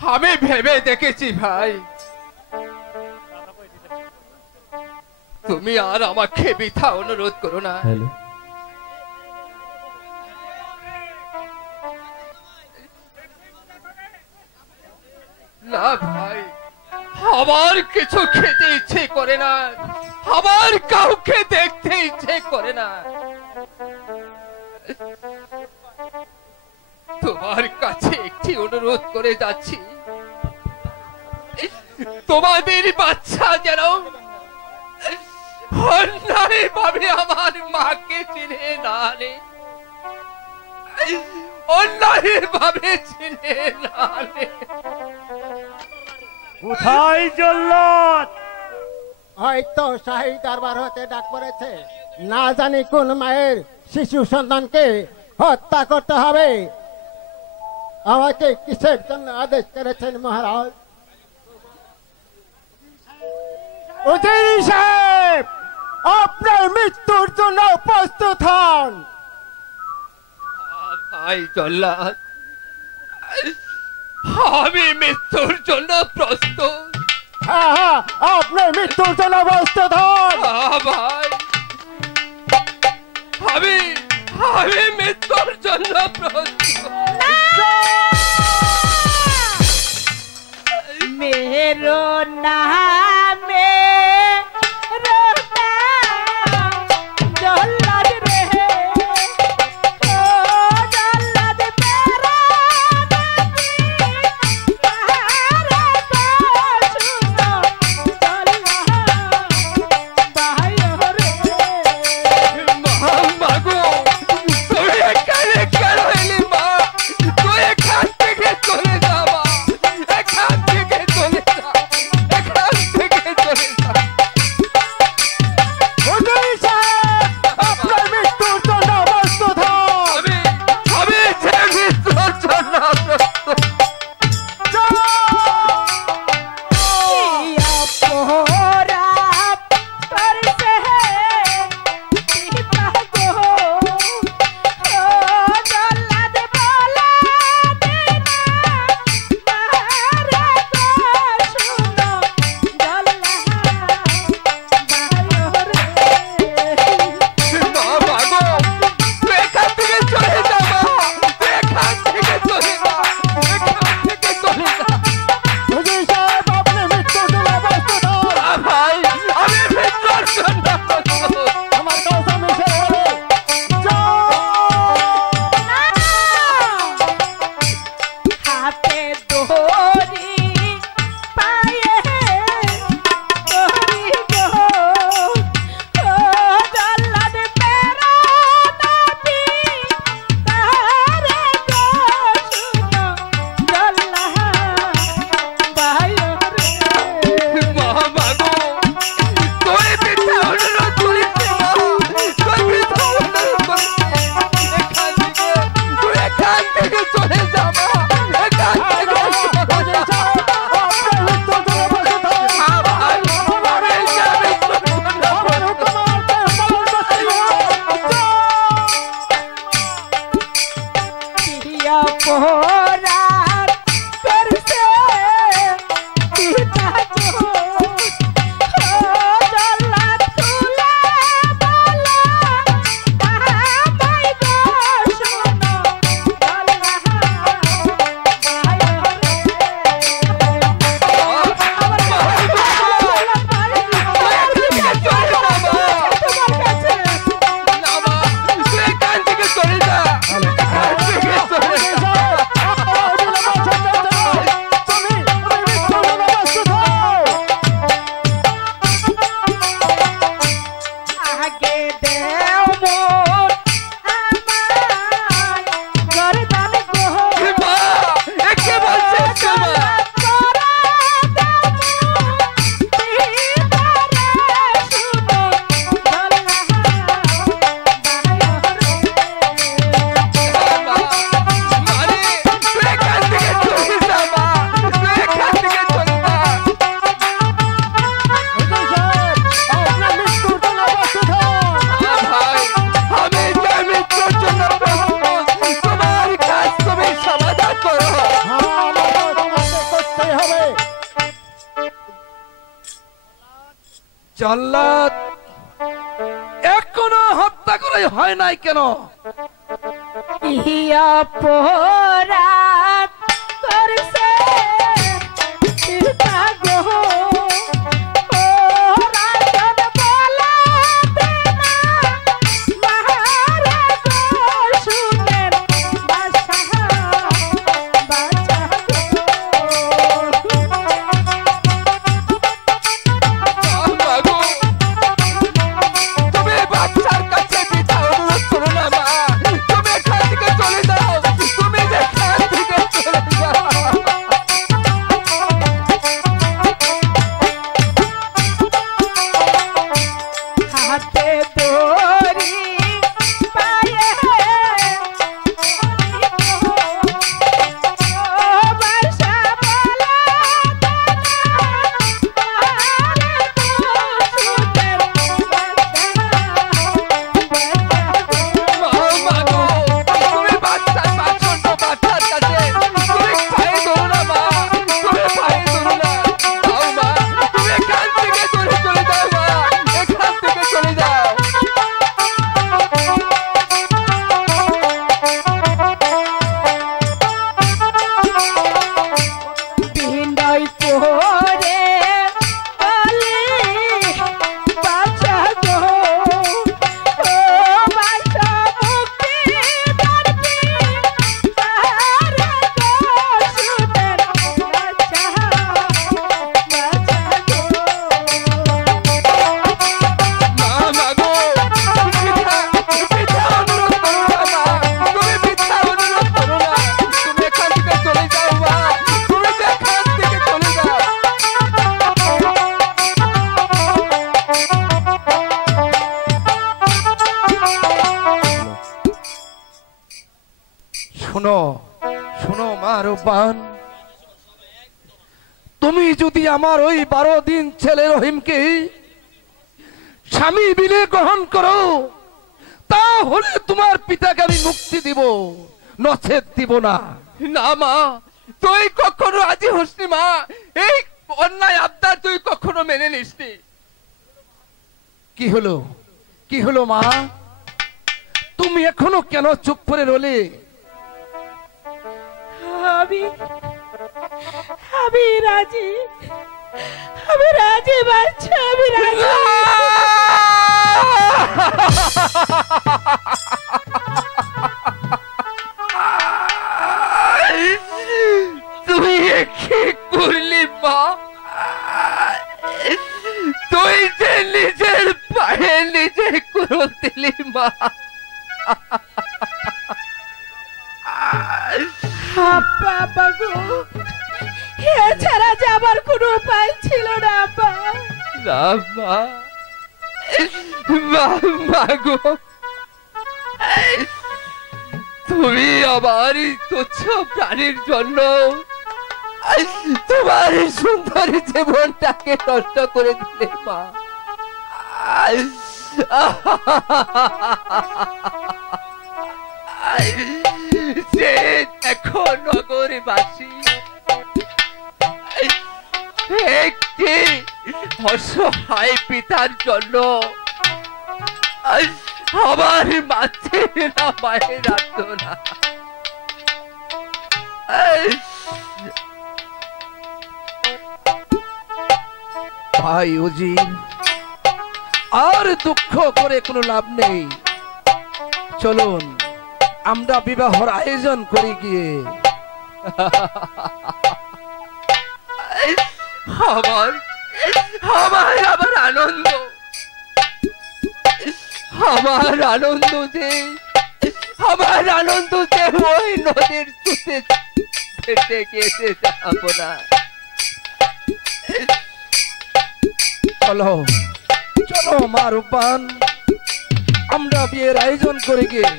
আমি ভেবে দেখেছি ভাই, তুমি আর আমাকে বৃথা অনুরোধ করো না। না ভাই, আমার কিছু খেতে ইচ্ছে করে না, আমার কাউকে দেখতে ইচ্ছে করে না। তোমার কাছে একটি অনুরোধ করে যাচ্ছি, তোমাদের বাচ্চা যেন অন্যায় ভাবে আমার মাকে চিনে না রে, অন্যায় ভাবে চিনে না রে। কোথায় জল্লাদ? হয়তো শাহী দরবার হতে ডাক পড়েছে, না জানি কোন মায়ের শিশু সন্তানকে হত্যা করতে হবে। আমাকে কিসের জন্য আদেশ করেছেন মহারাজ? উজির সাহেব, আপনার মৃত্যুর জন্য প্রস্তুত হন। ভাই জল্লাদ, আমি মৃত্যুর জন্য প্রস্তুত। হ্যাঁ হ্যাঁ, আপনার মৃত্যুর জন্য প্রস্তুত হন। ভাই, আমি মৃত্যুর জন্য প্রস্তুত। মেরো নামে জল্লাদ এখনো হত্যা করাই হয় নাই কেন? ইয়া অপরাধ করছে চিন্তা গো ও রাজন বলা দেনা মাহারে গো শুনেন বাসা বাছা মাগো তুমি বাচ্চার কাছে পিতা অনুরোধ করো না মা, তুমি এখান থেকে চলে যাও, তুমি এখান থেকে চলে যাও। হাতে দড়ি পায়ে বাসা বলা মাগো তুমি বাচ্চার বাছন্দ বাচ্চার কাছে তুমি পায়ে ধরো না মা, তুমি পায়ে ধরো না। যাও মা, তুমি এখান থেকে চলে যাও মা, এখান থেকে চলে যাও। বিনয় পরে বলে বাছা গো ও বাছা মুক্তি দরবি তারে গো শুনেন বাছা বাছা গো মাগো পিতা অনুরোধ করো না মা, তুমি পিতা অনুরোধ করো না, তুমি এখান থেকে চলে যাও মা, তুমি এখান থেকে চলে যাও। শোনো শোনো মা রূপবান, তুমি যদি আমার ওই 12 দিন ছেলে রহিমকে স্বামী বিলে গ্রহণ করো, তাহলে তোমার পিতাকে আমি মুক্তি দিব, নচেত দিব না। না মা, তুই কখনো রাজি হসনি মা, এই অন্যায় আবদার তুই কখনো মেনে নিসনি। কি হলো কি হলো মা, তুমি এখনো কেন চুপ করে রলে? আমি রাজি, আমি রাজি বাচ্চা, আমি রাজি। তুই কি করলি মা, তুই যে নিজের পায়ে নিজে করে দিলি মা। বাবা গো, এছাড়া যাবার কোনো উপায় ছিল না আব্বা। না মা, মাগো তুমি আমার তুচ্ছ প্রাণীর জন্য তোমার সুন্দর জীবনটাকে নষ্ট করে দিলে মা। যে এখন নগরবাসী একটি অসহায় পিতার জন্য আমার মাঝে না মায়ের আর্তনা, ভাই উজির, আর দুঃখ করে কোনো লাভ নেই, চলুন আমরা বিবাহর আয়োজন করি গিয়ে। আমার আমার আমার আনন্দ, আমার আনন্দ যে আমার আনন্দ যে ওই নদীর চুতে ফেটে গেছে যাব না। চলো চলো মা রূপবান, আমরা বিয়ের আয়োজন করে গিয়ে